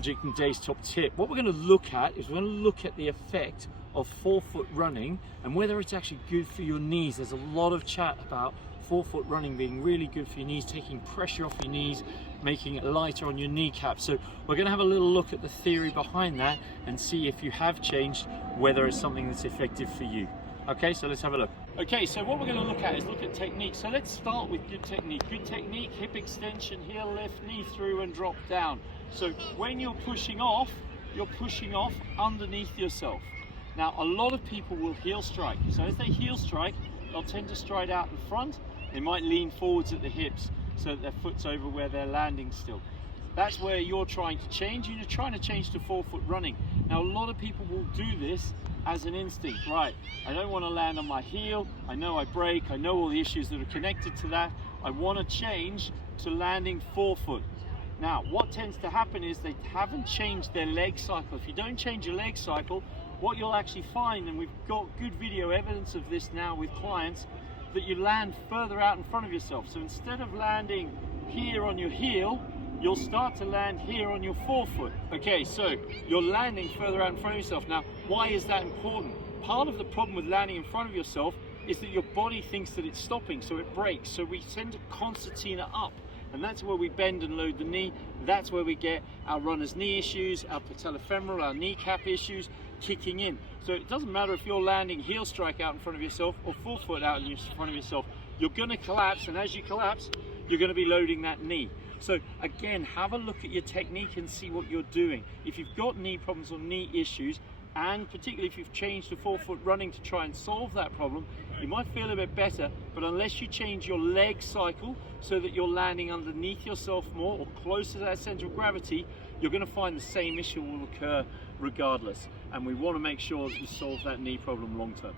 logic and today's top tip. What we're going to look at is we're going to look at the effect of forefoot running and whether it's actually good for your knees. There's a lot of chat about forefoot running being really good for your knees, taking pressure off your knees, making it lighter on your kneecap. So we're going to have a little look at the theory behind that and see if you have changed, whether it's something that's effective for you. Okay, so let's have a look. Okay, so what we're going to look at is look at technique. So let's start with good technique. Good technique, hip extension, heel lift, knee through and drop down. So when you're pushing off underneath yourself. Now, a lot of people will heel strike. So as they heel strike, they'll tend to stride out in front. They might lean forwards at the hips so that their foot's over where they're landing still. That's where you're trying to change. You're trying to change to forefoot running. Now, a lot of people will do this as an instinct. Right, I don't want to land on my heel. I know I break. I know all the issues that are connected to that. I want to change to landing forefoot. Now, what tends to happen is they haven't changed their leg cycle. If you don't change your leg cycle, what you'll actually find, and we've got good video evidence of this now with clients, that you land further out in front of yourself. So instead of landing here on your heel, you'll start to land here on your forefoot. Okay, so you're landing further out in front of yourself. Now, why is that important? Part of the problem with landing in front of yourself is that your body thinks that it's stopping, so it breaks. So we tend to concertina up, and that's where we bend and load the knee. That's where we get our runner's knee issues, our patellofemoral, our kneecap issues kicking in. So it doesn't matter if you're landing heel strike out in front of yourself or forefoot out in front of yourself, you're going to collapse, and as you collapse, you're going to be loading that knee. So again, have a look at your technique and see what you're doing. If you've got knee problems or knee issues, and particularly if you've changed to forefoot running to try and solve that problem, you might feel a bit better, but unless you change your leg cycle so that you're landing underneath yourself more or closer to that center of gravity, you're going to find the same issue will occur regardless. And we want to make sure that we solve that knee problem long term.